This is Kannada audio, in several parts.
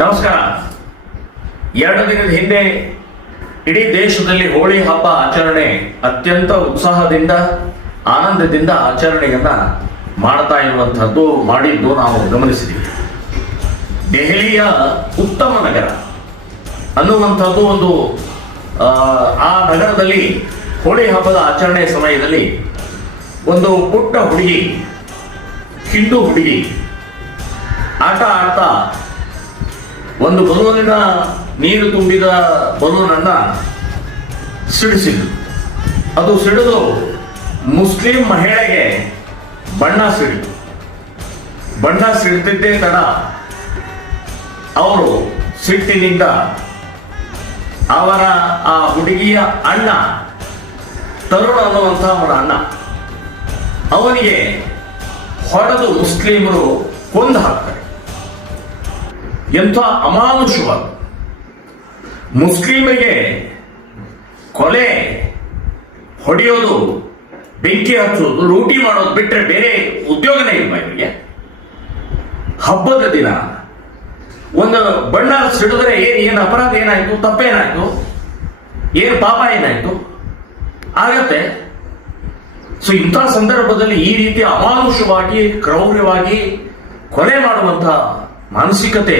ನಮಸ್ಕಾರ. 2 ದಿನದ ಹಿಂದೆ ಇಡೀ ದೇಶದಲ್ಲಿ ಹೋಳಿ ಹಬ್ಬ ಆಚರಣೆ ಅತ್ಯಂತ ಉತ್ಸಾಹದಿಂದ ಆನಂದದಿಂದ ಆಚರಣೆಯನ್ನ ಮಾಡ್ತಾ ಇರುವಂತಹದ್ದು ಮಾಡಿದ್ದು ನಾವು ಗಮನಿಸಿದ್ದೀವಿ. ದೆಹಲಿಯ ಉತ್ತಮ ನಗರ ಅನ್ನುವಂಥದ್ದು ಒಂದು ಆ ನಗರದಲ್ಲಿ ಹೋಳಿ ಹಬ್ಬದ ಆಚರಣೆ ಸಮಯದಲ್ಲಿ ಒಂದು ಪುಟ್ಟ ಹುಡುಗಿ, ಹಿಂದೂ ಹುಡುಗಿ ಆಟ ಆಡ್ತಾ ಒಂದು ಬಲೂನಿನ ನೀರು ತುಂಬಿದ ಬಲೂನನ್ನ ಸಿಡಿಸಿದ್ರು. ಅದು ಸಿಡಿದು ಮುಸ್ಲಿಂ ಮಹಿಳೆಗೆ ಬಣ್ಣ ಸಿಡಿದಿದ್ದೇ ತಡ ಅವರು ಸಿಟ್ಟಿನಿಂದ ಅವರ ಆ ಹುಡುಗಿಯ ಅಣ್ಣ, ತರುಣ ಅನ್ನುವಂಥ ಅವನ ಅಣ್ಣ, ಅವನಿಗೆ ಹೊಡೆದು ಮುಸ್ಲಿಮರು ಕೊಂದು ಹಾಕ್ತಾರೆ. ಎಂಥ ಅಮಾನುಷವಾಗಿ ಮುಸ್ಲಿಮರಿಗೆ ಕೊಲೆ, ಹೊಡೆಯೋದು, ಬೆಂಕಿ ಹಚ್ಚೋದು, ಲೂಟಿ ಮಾಡೋದು ಬಿಟ್ಟರೆ ಬೇರೆ ಉದ್ಯೋಗನೇ ಇಲ್ವಾ ಇವರಿಗೆ? ಹಬ್ಬದ ದಿನ ಒಂದು ಬಣ್ಣ ಸಿಡಿದ್ರೆ ಏನು ಅಪರಾಧ ಏನಾಯ್ತು, ತಪ್ಪೇನಾಯ್ತು, ಏನು ಪಾಪ ಏನಾಯ್ತು ಆಗತ್ತೆ. ಸೊ ಇಂಥ ಸಂದರ್ಭದಲ್ಲಿ ಈ ರೀತಿ ಅಮಾನುಷವಾಗಿ, ಕ್ರೌರ್ಯವಾಗಿ ಕೊಲೆ ಮಾಡುವಂತ ಮಾನಸಿಕತೆ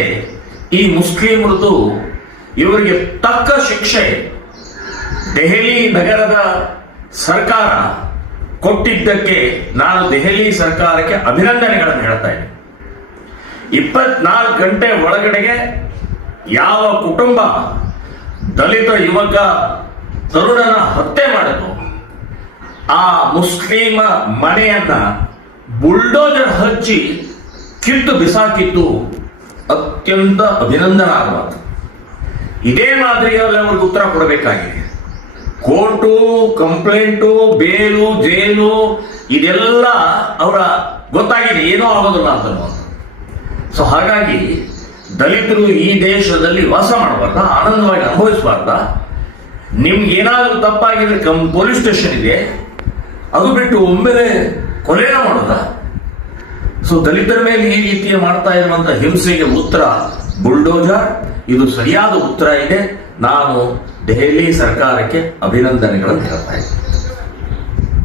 ಈ ಮುಸ್ಲಿಮರದು. ಇವರಿಗೆ ತಕ್ಕ ಶಿಕ್ಷೆ ದೆಹಲಿ ನಗರದ ಸರ್ಕಾರ ಕೊಟ್ಟಿದ್ದಕ್ಕೆ ನಾನು ದೆಹಲಿ ಸರ್ಕಾರಕ್ಕೆ ಅಭಿನಂದನೆಗಳನ್ನು ಹೇಳ್ತಾ ಇದ್ದೀನಿ. 24 ಗಂಟೆ ಒಳಗಡೆಗೆ ಯಾವ ಕುಟುಂಬ ದಲಿತ ಯುವಕ ತರುಣನ ಹತ್ಯೆ ಮಾಡಿತು ಆ ಮುಸ್ಲಿಮ ಮನೆಯನ್ನ ಬುಲ್ಡೋಜರ್ ಹಚ್ಚಿ ಕಿತ್ತು ಬಿಸಾಕಿದ್ದು ಅತ್ಯಂತ ಅಭಿನಂದನಾರ್ಹವಾದ. ಇದೇ ಮಾದರಿಯಲ್ಲಿ ಅವ್ರಿಗೆ ಉತ್ತರ ಕೊಡಬೇಕಾಗಿದೆ. ಕೋರ್ಟು, ಕಂಪ್ಲೇಂಟು, ಬೇಲು, ಜೈಲು ಇದೆಲ್ಲ ಅವರ ಗೊತ್ತಾಗಿದೆ, ಏನೋ ಆಗೋದಿಲ್ಲ ಅಂತ. ಸೊ ಹಾಗಾಗಿ ದಲಿತರು ಈ ದೇಶದಲ್ಲಿ ವಾಸ ಮಾಡಬಾರ್ದ, ಆನಂದವಾಗಿ ಅನುಭವಿಸಬಾರ್ದ? ನಿಮ್ಗೆ ಏನಾದರೂ ತಪ್ಪಾಗಿದ್ರೆ ಪೊಲೀಸ್ ಸ್ಟೇಷನ್ ಇದೆ, ಅದು ಬಿಟ್ಟು ಒಮ್ಮೆಲೆ ಕೊಲೆನ ಮಾಡೋದ? ಸೊ ದಲಿತರ ಮೇಲೆ ಈ ರೀತಿಯ ಮಾಡ್ತಾ ಇರುವಂತ ಹಿಂಸೆಗೆ ಉತ್ತರ ಬುಲ್ಡೋಜರ್. ಇದು ಸರಿಯಾದ ಉತ್ತರ ಇದೆ. ನಾನು ದೆಹಲಿ ಸರ್ಕಾರಕ್ಕೆ ಅಭಿನಂದನೆಗಳನ್ನು ಹೇಳ್ತಾ ಇದ್ದೀನಿ.